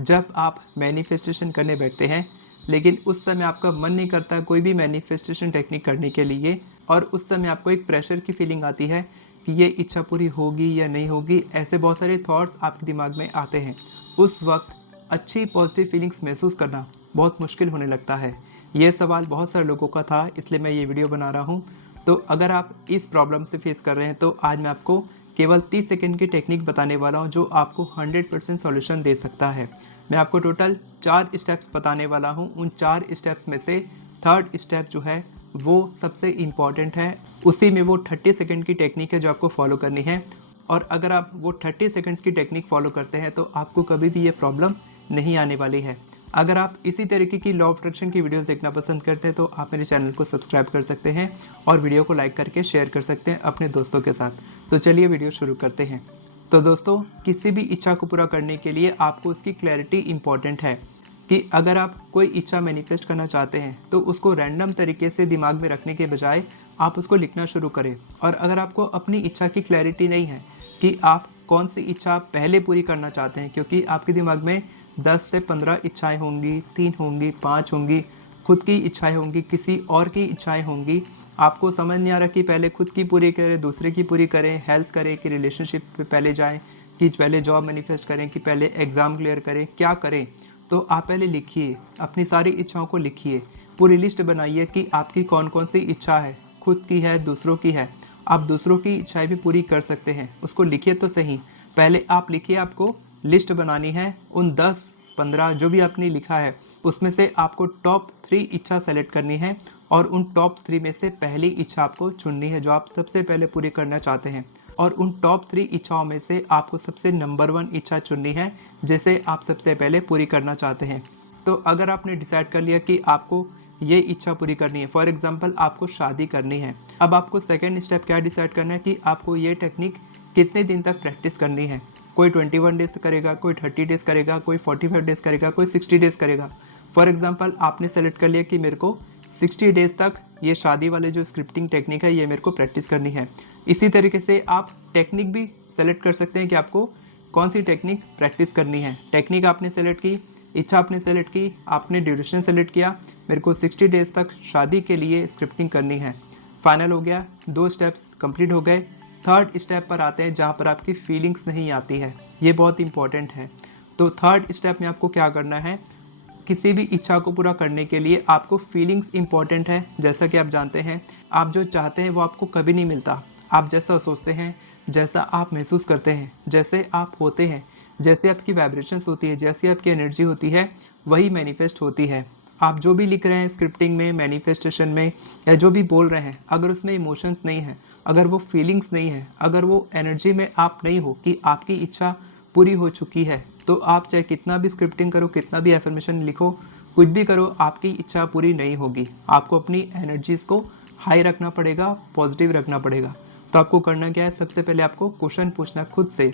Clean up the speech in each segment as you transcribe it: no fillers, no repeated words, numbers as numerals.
जब आप मैनिफेस्टेशन करने बैठते हैं लेकिन उस समय आपका मन नहीं करता कोई भी मैनिफेस्टेशन टेक्निक करने के लिए, और उस समय आपको एक प्रेशर की फीलिंग आती है कि ये इच्छा पूरी होगी या नहीं होगी, ऐसे बहुत सारे थॉट्स आपके दिमाग में आते हैं। उस वक्त अच्छी पॉजिटिव फीलिंग्स महसूस करना बहुत मुश्किल होने लगता है। ये सवाल बहुत सारे लोगों का था, इसलिए मैं ये वीडियो बना रहा हूँ। तो अगर आप इस प्रॉब्लम से फेस कर रहे हैं तो आज मैं आपको केवल 30 सेकंड की टेक्निक बताने वाला हूँ जो आपको 100% सॉल्यूशन दे सकता है। मैं आपको टोटल 4 स्टेप्स बताने वाला हूँ। उन 4 स्टेप्स में से थर्ड स्टेप जो है वो सबसे इम्पॉर्टेंट है। उसी में वो 30 सेकंड की टेक्निक है जो आपको फॉलो करनी है, और अगर आप वो 30 सेकंड्स की टेक्निक फॉलो करते हैं तो आपको कभी भी ये प्रॉब्लम नहीं आने वाली है। अगर आप इसी तरीके की लॉ ऑफ अट्रैक्शन की वीडियोस देखना पसंद करते हैं तो आप मेरे चैनल को सब्सक्राइब कर सकते हैं और वीडियो को लाइक करके शेयर कर सकते हैं अपने दोस्तों के साथ। तो चलिए वीडियो शुरू करते हैं। तो दोस्तों, किसी भी इच्छा को पूरा करने के लिए आपको उसकी क्लैरिटी इम्पॉर्टेंट है कि अगर आप कोई इच्छा मैनिफेस्ट करना चाहते हैं तो उसको रैंडम तरीके से दिमाग में रखने के बजाय आप उसको लिखना शुरू करें। और अगर आपको अपनी इच्छा की क्लैरिटी नहीं है कि आप कौन सी इच्छा पहले पूरी करना चाहते हैं, क्योंकि आपके दिमाग में 10 से 15 इच्छाएं होंगी, 3 होंगी, 5 होंगी, खुद की इच्छाएं होंगी, किसी और की इच्छाएं होंगी। आपको समझ नहीं आ रहा कि पहले खुद की पूरी करें, दूसरे की पूरी करें, हेल्थ करें कि रिलेशनशिप पे पहले जाएं, कि पहले जॉब मैनिफेस्ट करें, कि पहले एग्ज़ाम क्लियर करें, क्या करें। तो आप पहले लिखिए, अपनी सारी इच्छाओं को लिखिए, पूरी लिस्ट बनाइए कि आपकी कौन कौन सी इच्छा है, खुद की है, दूसरों की है। आप दूसरों की इच्छाएं भी पूरी कर सकते हैं, उसको लिखिए तो सही। पहले आप लिखिए, आपको लिस्ट बनानी है। उन 10-15 जो भी आपने लिखा है उसमें से आपको टॉप 3 इच्छा सेलेक्ट करनी है, और उन टॉप 3 में से पहली इच्छा आपको चुननी है जो आप सबसे पहले पूरी करना चाहते हैं। और उन टॉप 3 इच्छाओं में से आपको सबसे नंबर 1 इच्छा चुननी है जिसे आप सबसे पहले पूरी करना चाहते हैं। तो अगर आपने डिसाइड कर लिया कि आपको ये इच्छा पूरी करनी है, फॉर एग्जांपल आपको शादी करनी है, अब आपको सेकंड स्टेप क्या डिसाइड करना है कि आपको ये टेक्निक कितने दिन तक प्रैक्टिस करनी है। कोई 21 डेज करेगा, कोई 30 डेज करेगा, कोई 45 डेज करेगा, कोई 60 डेज करेगा। फॉर एग्जांपल आपने सेलेक्ट कर लिया कि मेरे को 60 डेज तक ये शादी वाले जो स्क्रिप्टिंग टेक्निक है ये मेरे को प्रैक्टिस करनी है। इसी तरीके से आप टेक्निक भी सेलेक्ट कर सकते हैं कि आपको कौन सी टेक्निक प्रैक्टिस करनी है। टेक्निक आपने सेलेक्ट की, इच्छा आपने सेलेक्ट की, आपने ड्यूरेशन सेलेक्ट किया, मेरे को 60 डेज तक शादी के लिए स्क्रिप्टिंग करनी है। फाइनल हो गया, 2 स्टेप्स कंप्लीट हो गए। थर्ड स्टेप पर आते हैं जहाँ पर आपकी फीलिंग्स नहीं आती है, ये बहुत इंपॉर्टेंट है। तो थर्ड स्टेप में आपको क्या करना है, किसी भी इच्छा को पूरा करने के लिए आपको फीलिंग्स इंपॉर्टेंट है। जैसा कि आप जानते हैं, आप जो चाहते हैं वो आपको कभी नहीं मिलता। आप जैसा सोचते हैं, जैसा आप महसूस करते हैं, जैसे आप होते हैं, जैसे आपकी वाइब्रेशंस होती है, जैसी आपकी एनर्जी होती है, वही मैनिफेस्ट होती है। आप जो भी लिख रहे हैं स्क्रिप्टिंग में, मैनिफेस्टेशन में, या जो भी बोल रहे हैं, अगर उसमें इमोशंस नहीं है, अगर वो फीलिंग्स नहीं है, अगर वो एनर्जी में आप नहीं हो कि आपकी इच्छा पूरी हो चुकी है, तो आप चाहे कितना भी स्क्रिप्टिंग करो, कितना भी एफर्मेशन लिखो, कुछ भी करो, आपकी इच्छा पूरी नहीं होगी। आपको अपनी एनर्जीज़ को हाई रखना पड़ेगा, पॉजिटिव रखना पड़ेगा। तो आपको करना क्या है, सबसे पहले आपको क्वेश्चन पूछना खुद से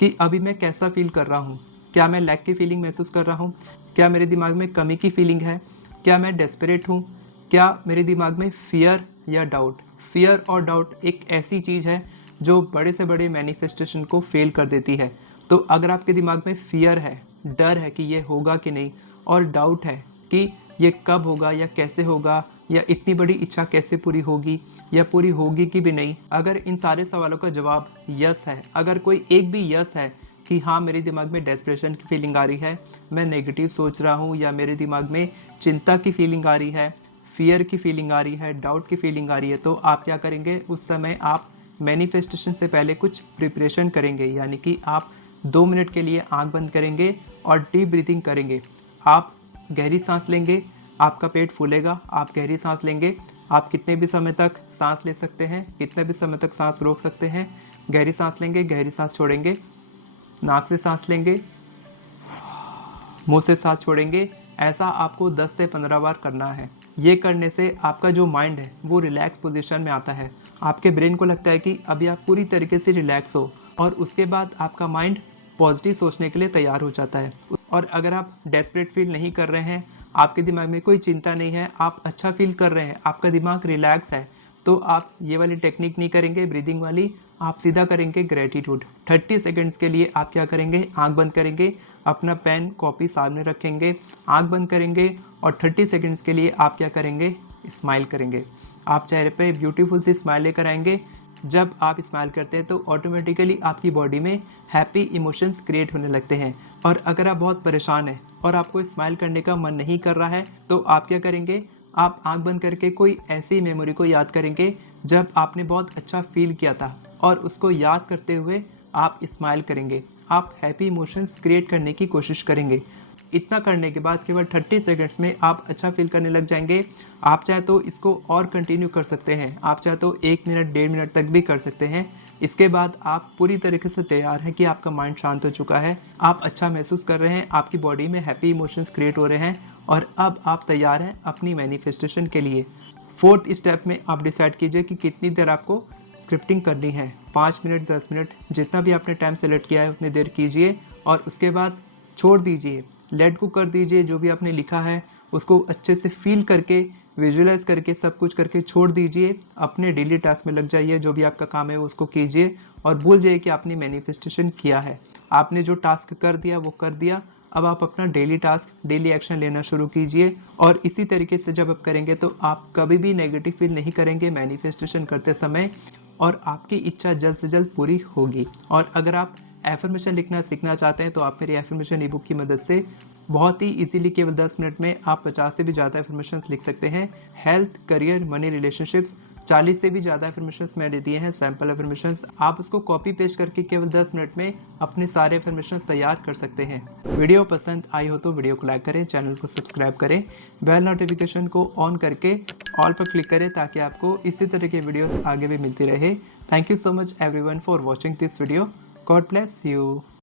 कि अभी मैं कैसा फील कर रहा हूँ। क्या मैं लैक की फीलिंग महसूस कर रहा हूँ? क्या मेरे दिमाग में कमी की फीलिंग है? क्या मैं डेस्परेट हूँ? क्या मेरे दिमाग में फियर या डाउट? फियर और डाउट एक ऐसी चीज़ है जो बड़े से बड़े मैनिफेस्टेशन को फेल कर देती है। तो अगर आपके दिमाग में फियर है, डर है कि ये होगा कि नहीं, और डाउट है कि ये कब होगा या कैसे होगा, या इतनी बड़ी इच्छा कैसे पूरी होगी, या पूरी होगी कि भी नहीं, अगर इन सारे सवालों का जवाब यस है, अगर कोई एक भी यस है कि हाँ मेरे दिमाग में डेस्परेशन की फीलिंग आ रही है, मैं नेगेटिव सोच रहा हूँ, या मेरे दिमाग में चिंता की फीलिंग आ रही है, फियर की फीलिंग आ रही है, डाउट की फीलिंग आ रही है, तो आप क्या करेंगे, उस समय आप मैनिफेस्टेशन से पहले कुछ प्रिपरेशन करेंगे। यानी कि आप 2 मिनट के लिए आंख बंद करेंगे और डीप ब्रीथिंग करेंगे। आप गहरी सांस लेंगे, आपका पेट फूलेगा, आप गहरी सांस लेंगे। आप कितने भी समय तक सांस ले सकते हैं, कितने भी समय तक सांस रोक सकते हैं। गहरी सांस लेंगे, गहरी सांस छोड़ेंगे, नाक से सांस लेंगे, मुंह से सांस छोड़ेंगे। ऐसा आपको 10 से 15 बार करना है। ये करने से आपका जो माइंड है वो रिलैक्स पोजीशन में आता है। आपके ब्रेन को लगता है कि अभी आप पूरी तरीके से रिलैक्स हो, और उसके बाद आपका माइंड पॉजिटिव सोचने के लिए तैयार हो जाता है। और अगर आप डेस्परेट फील नहीं कर रहे हैं, आपके दिमाग में कोई चिंता नहीं है, आप अच्छा फील कर रहे हैं, आपका दिमाग रिलैक्स है, तो आप ये वाली टेक्निक नहीं करेंगे ब्रीदिंग वाली, आप सीधा करेंगे ग्रेटिट्यूड। 30 सेकंड्स के लिए आप क्या करेंगे, आंख बंद करेंगे, अपना पेन कॉपी सामने रखेंगे, आंख बंद करेंगे और 30 सेकंड्स के लिए आप क्या करेंगे, स्माइल करेंगे। आप चेहरे पे ब्यूटीफुल सी स्माइल लेकर आएंगे। जब आप स्माइल करते हैं तो ऑटोमेटिकली आपकी बॉडी में हैप्पी इमोशंस क्रिएट होने लगते हैं। और अगर आप बहुत परेशान हैं और आपको स्माइल करने का मन नहीं कर रहा है तो आप क्या करेंगे, आप आंख बंद करके कोई ऐसी मेमोरी को याद करेंगे जब आपने बहुत अच्छा फील किया था और उसको याद करते हुए आप स्माइल करेंगे। आप हैप्पी इमोशंस क्रिएट करने की कोशिश करेंगे। इतना करने के बाद केवल 30 सेकंड्स में आप अच्छा फील करने लग जाएंगे। आप चाहे तो इसको और कंटिन्यू कर सकते हैं, आप चाहे तो 1 मिनट 1.5 मिनट तक भी कर सकते हैं। इसके बाद आप पूरी तरीके से तैयार हैं कि आपका माइंड शांत हो चुका है, आप अच्छा महसूस कर रहे हैं, आपकी बॉडी में हैप्पी इमोशंस क्रिएट हो रहे हैं और अब आप तैयार हैं अपनी मैनिफेस्टेशन के लिए। फोर्थ स्टेप में आप डिसाइड कीजिए कि कितनी देर आपको स्क्रिप्टिंग करनी है। 5 मिनट 10 मिनट जितना भी आपने टाइम सेलेक्ट किया है उतनी देर कीजिए और उसके बाद छोड़ दीजिए, लेट गो कर दीजिए। जो भी आपने लिखा है उसको अच्छे से फील करके, विजुअलाइज करके, सब कुछ करके छोड़ दीजिए। अपने डेली टास्क में लग जाइए, जो भी आपका काम है उसको कीजिए और भूल जाइए कि आपने मैनिफेस्टेशन किया है। आपने जो टास्क कर दिया वो कर दिया। अब आप अपना डेली टास्क, डेली एक्शन लेना शुरू कीजिए और इसी तरीके से जब आप करेंगे तो आप कभी भी नेगेटिव फील नहीं करेंगे मैनिफेस्टेशन करते समय और आपकी इच्छा जल्द से जल्द पूरी होगी। और अगर आप एफर्मेशन लिखना सीखना चाहते हैं तो आप मेरी एफर्मेशन ई बुक की मदद से बहुत ही इजीली केवल 10 मिनट में आप 50 से भी ज़्यादा एफर्मेशंस लिख सकते हैं। हेल्थ, करियर, मनी, रिलेशनशिप्स, 40 से भी ज़्यादा एफर्मेशंस मैंने दिए हैं, सैम्पल एफर्मेशंस। आप उसको कॉपी पेस्ट करके केवल 10 मिनट में अपने सारे एफर्मेशंस तैयार कर सकते हैं। वीडियो पसंद आई हो तो वीडियो को लाइक करें, चैनल को सब्सक्राइब करें, बेल नोटिफिकेशन को ऑन करके ऑल पर क्लिक करें ताकि आपको इसी तरह के वीडियोस आगे भी मिलती रहे। Thank you so much everyone for watching this video. God bless you.